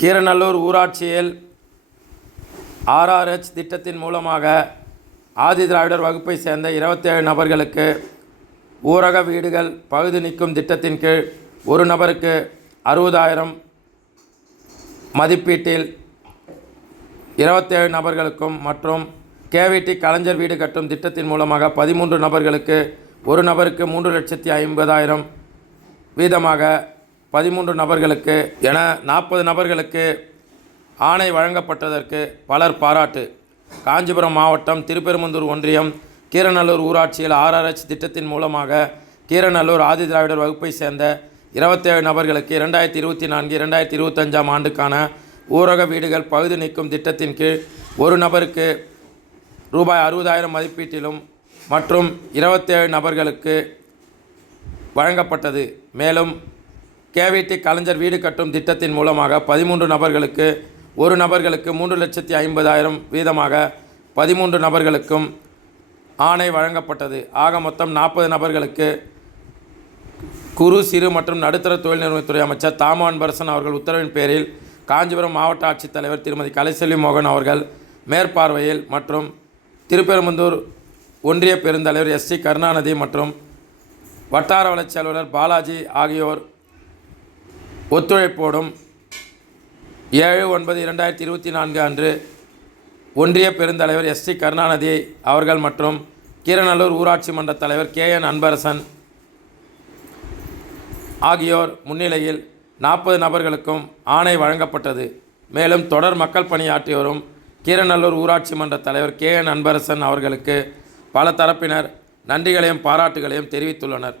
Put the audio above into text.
கீரநல்லூர் ஊராட்சியில் ஆர்ஆர்ஹெச் திட்டத்தின் மூலமாக ஆதி திராவிடர் வகுப்பை சேர்ந்த இருபத்தேழு நபர்களுக்கு ஊரக வீடுகள் பகுதி நீக்கும் திட்டத்தின் கீழ் ஒரு நபருக்கு அறுபதாயிரம் மதிப்பீட்டில் இருபத்தேழு நபர்களுக்கும் மற்றும் கேவிடி கலைஞர் வீடு கட்டும் திட்டத்தின் மூலமாக பதிமூன்று நபர்களுக்கு ஒரு நபருக்கு மூன்று லட்சத்தி ஐம்பதாயிரம் வீதமாக பதிமூன்று நபர்களுக்கு என நாற்பது நபர்களுக்கு ஆணை வழங்கப்பட்டதற்கு பலர் பாராட்டு. காஞ்சிபுரம் மாவட்டம் திருப்பெரும்புதூர் ஒன்றியம் கீரநல்லூர் ஊராட்சியில் ஆர்ஆர்ஹெச் திட்டத்தின் மூலமாக கீரநல்லூர் ஆதி திராவிடர் வகுப்பை சேர்ந்த இருபத்தேழு நபர்களுக்கு இரண்டாயிரத்தி இருபத்தி நான்கு இரண்டாயிரத்தி இருபத்தஞ்சாம் ஆண்டுக்கான ஊரக வீடுகள் பகுதி நீக்கும் திட்டத்தின் கீழ் ஒரு நபருக்கு ரூபாய் அறுபதாயிரம் மதிப்பீட்டிலும் மற்றும் இருபத்தேழு நபர்களுக்கு வழங்கப்பட்டது. மேலும் கேவிடி கலைஞர் வீடு கட்டும் திட்டத்தின் மூலமாக பதிமூன்று நபர்களுக்கு ஒரு நபர்களுக்கு மூன்று லட்சத்தி ஐம்பதாயிரம் வீதமாக பதிமூன்று நபர்களுக்கும் ஆணை வழங்கப்பட்டது. ஆக மொத்தம் நாற்பது நபர்களுக்கு குறு சிறு மற்றும் நடுத்தர தொழில் நிறுவனத்துறை அமைச்சர் தாமோன்பரசன் அவர்கள் உத்தரவின் பேரில் காஞ்சிபுரம் மாவட்ட ஆட்சித்தலைவர் திருமதி கலைசெல்வி மோகன் அவர்கள் மேற்பார்வையில் மற்றும் திருப்பெரும்புந்தூர் ஒன்றிய பெருந்தலைவர் எஸ் சி கருணாநிதி மற்றும் வட்டார வளர்ச்சி அலுவலர் பாலாஜி ஆகியோர் ஒத்துழைப்போடும் ஏழு ஒன்பது இரண்டாயிரத்தி இருபத்தி நான்கு அன்று ஒன்றிய பெருந்தலைவர் எஸ் சி கருணாநிதி அவர்கள் மற்றும் கீரநல்லூர் ஊராட்சி மன்ற தலைவர் கே என் அன்பரசன் ஆகியோர் முன்னிலையில் நாற்பது நபர்களுக்கும் ஆணை வழங்கப்பட்டது. மேலும் தொடர் மக்கள் பணியாற்றி வரும் கீரநல்லூர் ஊராட்சி மன்ற தலைவர் கே என் அன்பரசன் அவர்களுக்கு பல தரப்பினர் நன்றிகளையும் பாராட்டுகளையும் தெரிவித்துள்ளனர்.